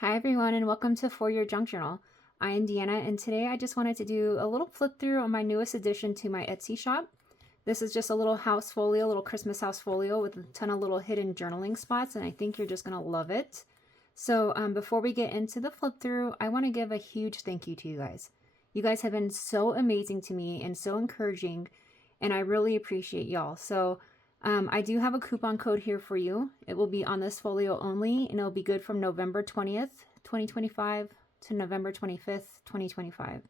Hi everyone and welcome to For Your Junk Journal. I am Deanna and today I just wanted to do a little flip through on my newest addition to my Etsy shop. This is just a little house folio, a little Christmas house folio with a ton of little hidden journaling spots, and I think you're just going to love it. So before we get into the flip through, I want to give a huge thank you to you guys. You guys have been so amazing to me and so encouraging, and I really appreciate y'all. So I do have a coupon code here for you. It will be on this folio only, and it'll be good from November 20th, 2025 to November 25th, 2025.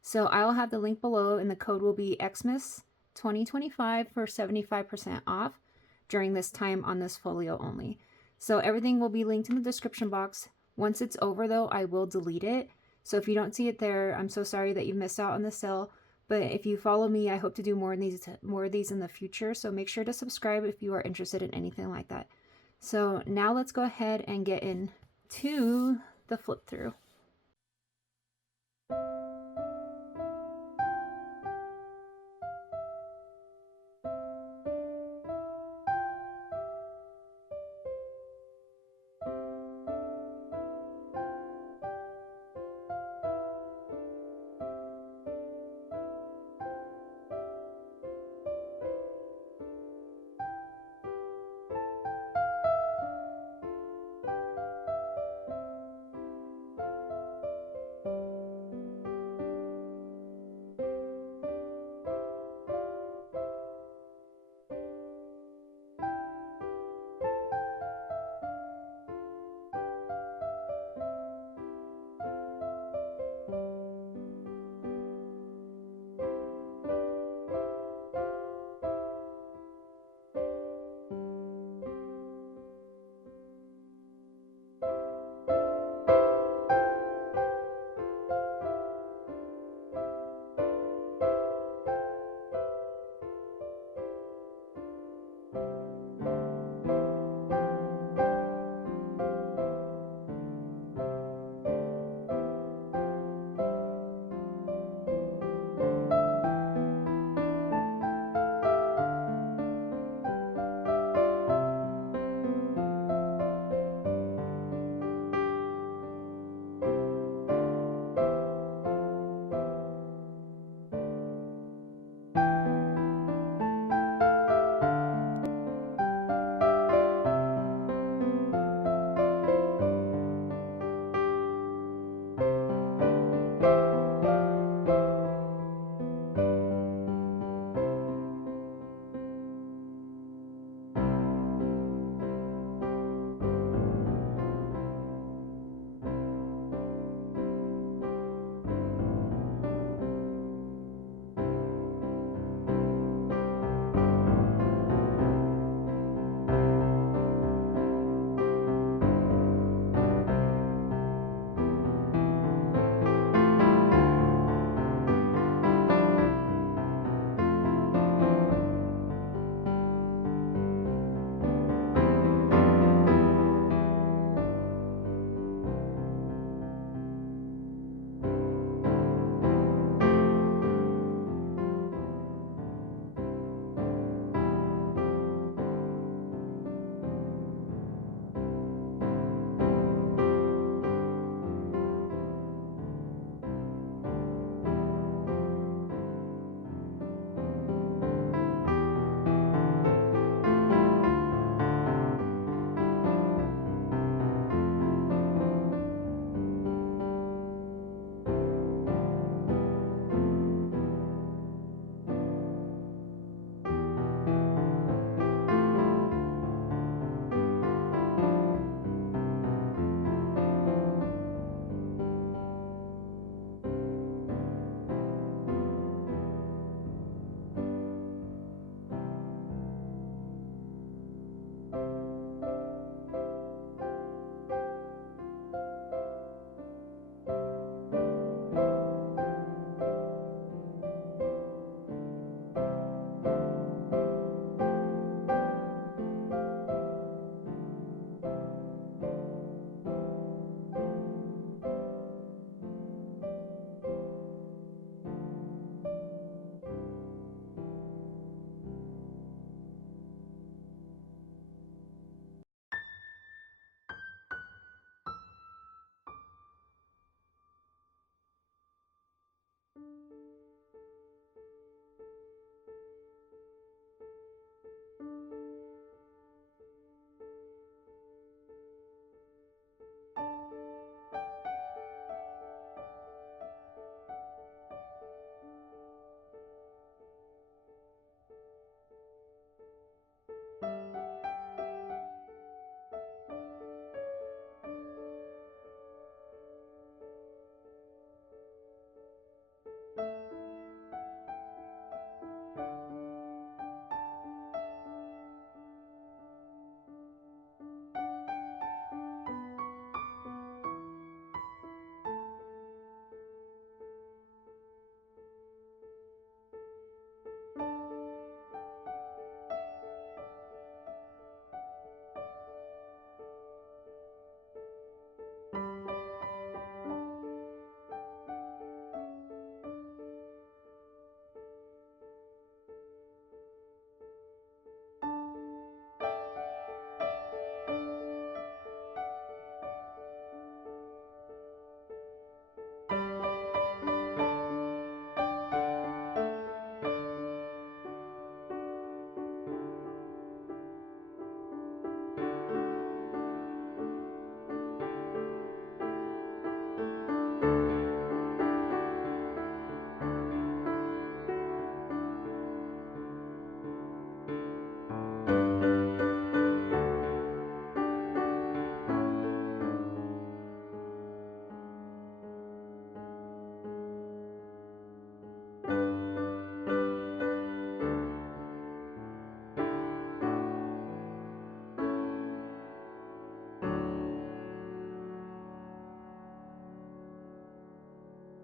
So I'll have the link below, and the code will be Xmas 2025 for 75% off during this time on this folio only. So everything will be linked in the description box. Once it's over though, I will delete it. So if you don't see it there, I'm so sorry that you missed out on the sale. But if you follow me, I hope to do more of these in the future. So make sure to subscribe if you are interested in anything like that. So now let's go ahead and get into the flip through.